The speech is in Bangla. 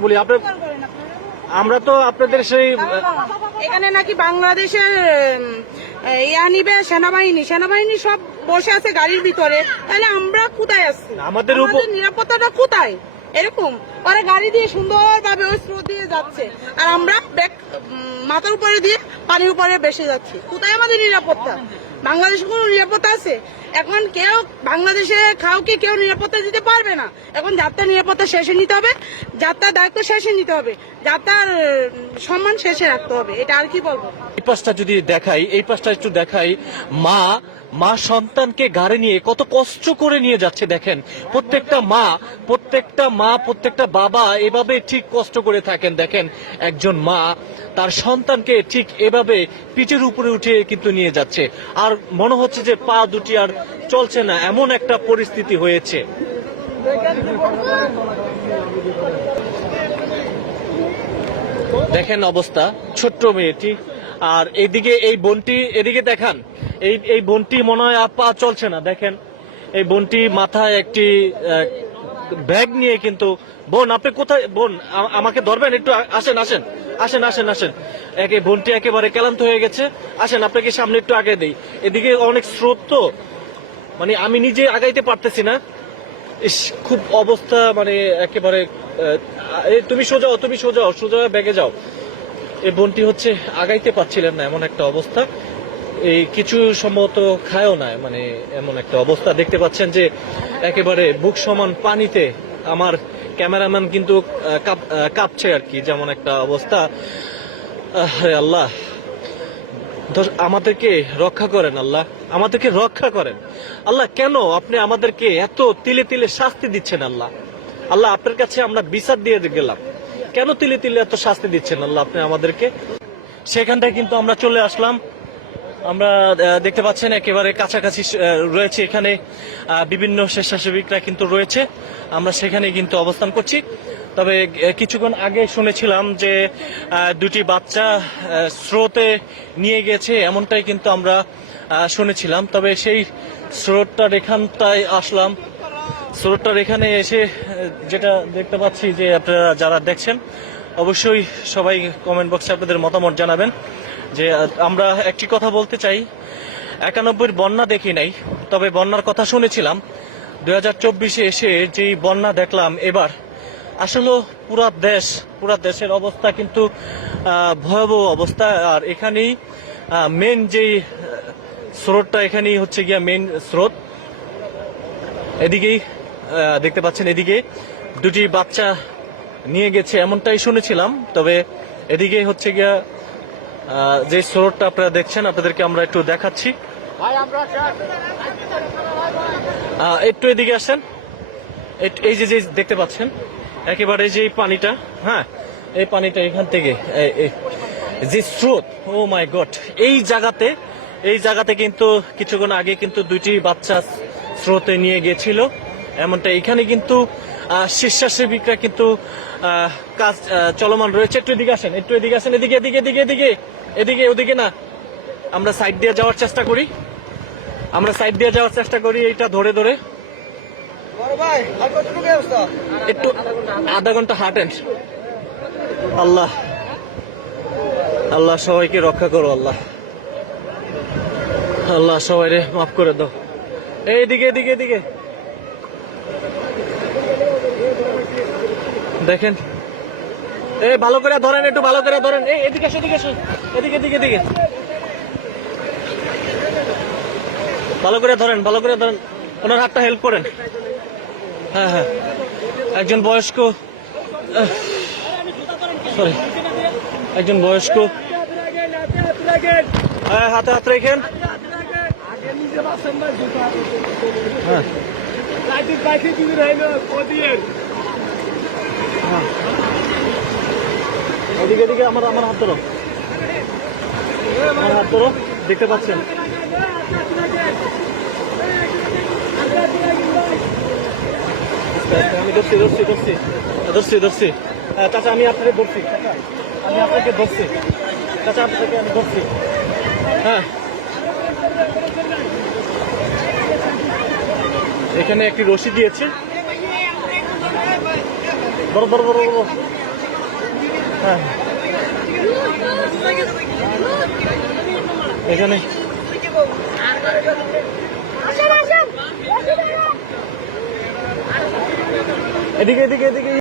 বলি আপনার, আমরা তো আপনাদের সেই এখানে নাকি বাংলাদেশের নিবে সেনাবাহিনী সব বসে আছে গাড়ির ভিতরে, তাহলে আমরা কোথায় আছি? আমাদের নিরাপত্তাটা কোথায়? এরকম ওরা গাড়ি দিয়ে সুন্দরভাবে ওই স্রোত দিয়ে যাচ্ছে, আর আমরা মাথার উপরে দিয়ে পানির উপরে বেসে যাচ্ছি। কোথায় আমাদের নিরাপত্তা? বাংলাদেশে কোনো নিরাপত্তা আছে? এখন কেউ বাংলাদেশে কাউকে কেউ নিরাপত্তা দিতে পারবে না। এখন যাত্রার নিরাপত্তা শেষে নিতে হবে, যাত্রার দায়িত্ব শেষে নিতে হবে, যাত্রার সম্মান শেষে রাখতে হবে। এটা আর কি বলবো। এই পাশটা যদি দেখাই, এই পাশটা একটু দেখাই, মা সন্তানকে গাড়ি নিয়ে কত কষ্ট করে নিয়ে যাচ্ছে দেখেন। প্রত্যেকটা বাবা এভাবে ঠিক কষ্ট করে থাকেন। দেখেন একজন মা তার সন্তানকে ঠিক এভাবে পিঠের উপরে উঠে কিন্তু নিয়ে যাচ্ছে, আর মনে হচ্ছে যে পা দুটি আর চলছে না, এমন একটা পরিস্থিতি হয়েছে। দেখেন অবস্থা, ছোট্ট মেয়েটি, আর এইদিকে এই বোনটি, এদিকে দেখান, এই বোনটি মনে হয় পা চলছে না। দেখেন এই বোনটি মাথায় একটি ব্যাগ নিয়ে কিন্তু। বোন আপনি কোথায়? বোন আমাকে ধরবেন একটু, আসেন আসেন আসেন আসেন আসেন। বোনটি একেবারে ক্লান্ত হয়ে গেছে, আসেন আপনাকে সামনে একটু আগে দেই। এদিকে অনেক স্রোত, তো মানে আমি নিজে আগাইতে পারতেছি না। খুব অবস্থা মানে একেবারে। তুমি সোজা ব্যাগে যাও। এই বোনটি হচ্ছে আগাইতে পারছিলেন না, এমন একটা অবস্থা। এই কিছু সম্ভবত খায়ও না, মানে এমন একটা অবস্থা। দেখতে পাচ্ছেন যে একেবারে বুক সমান পানিতে আমার ক্যামেরাম্যান কিন্তু কাঁপছে আর কি, যেমন একটা অবস্থা। আল্লাহ আমাদেরকে রক্ষা করেন, আল্লাহ আমাদেরকে রক্ষা করেন। আল্লাহ কেন আপনি আমাদেরকে এত তিলে তিলে শাস্তি দিচ্ছেন? আল্লাহ আপনার কাছে আমরা বিচার দিয়ে গেলাম, কেন তিলে তিলে এত শাস্তি দিচ্ছেন আল্লাহ আপনি আমাদেরকে? সেখানটায় কিন্তু আমরা চলে আসলাম। আমরা দেখতে পাচ্ছেন একেবারে কাছাকাছি রয়েছে, এখানে বিভিন্ন স্বেচ্ছাসেবিকরা কিন্তু রয়েছে, আমরা সেখানে কিন্তু অবস্থান করছি। তবে কিছুক্ষণ আগে শুনেছিলাম যে দুটি বাচ্চা স্রোতে নিয়ে গেছে, এমনটাই কিন্তু আমরা শুনেছিলাম। তবে সেই স্রোতটার এখানটায় আসলাম, স্রোতটার এখানে এসে যেটা দেখতে পাচ্ছি যে আপনারা যারা দেখছেন অবশ্যই সবাই কমেন্ট বক্সে আপনাদের মতামত জানাবেন। যে আমরা একটি কথা বলতে চাই, 91 বন্যা দেখি নাই, তবে বন্যার কথা শুনেছিলাম। 2024-এ এসে যেই বন্যা দেখলাম এবার, আসলে পুরা দেশের অবস্থা কিন্তু ভয়াবহ অবস্থা। আর এখানেই মেন যেই স্রোতটা, এখানেই হচ্ছে গিয়া মেন স্রোত। এদিকেই দেখতে পাচ্ছেন, এদিকে দুটি বাচ্চা নিয়ে গেছে এমনটাই শুনেছিলাম। তবে এদিকে হচ্ছে গিয়া যে স্রোতটা আপনারা দেখছেন, আপনাদেরকে আমরা একটু দেখাচ্ছি। একটু এদিকে আসেন, এই যে দেখতে পাচ্ছেন একেবারে যে পানিটা, হ্যাঁ এই পানিটা এখান থেকে যে স্রোত, ও মাই গড। এই জায়গাতে কিন্তু কিছুক্ষণ আগে কিন্তু দুইটি বাচ্চা স্রোতে নিয়ে গেছিল এমনটা। এখানে কিন্তু স্বেচ্ছাসেবিকরা কিন্তু কাজ চলমান রয়েছে। একটু এদিকে আসেন, এদিকে ওদিকে না, আমরা সাইড দিয়ে যাওয়ার চেষ্টা করি, এইটা ধরে একটু আধা ঘন্টা হাঁটেন। আল্লাহ সবাইকে রক্ষা করো, আল্লাহ সবাইরে মাফ করে দাও। এদিকে দেখেন, ভালো করে ধরেন, একটু ভালো করে ধরেন। এদিকে ভালো করে ধরেন, ওনার হাতটা হেল্প করেন। হ্যাঁ একজন বয়স্ক হাতে হাত রেখেন। হ্যাঁ ওদিকে আমার হাত ধরো, দেখতে পাচ্ছেন। আমি ধরছি। চাচা আমি আপনাকে ধরছি, হ্যাঁ এখানে একটি রশি দিয়েছে। ধরো ধরো ধরো ধরো। হ্যাঁ এখানে এদিকে এদিকে এদিকে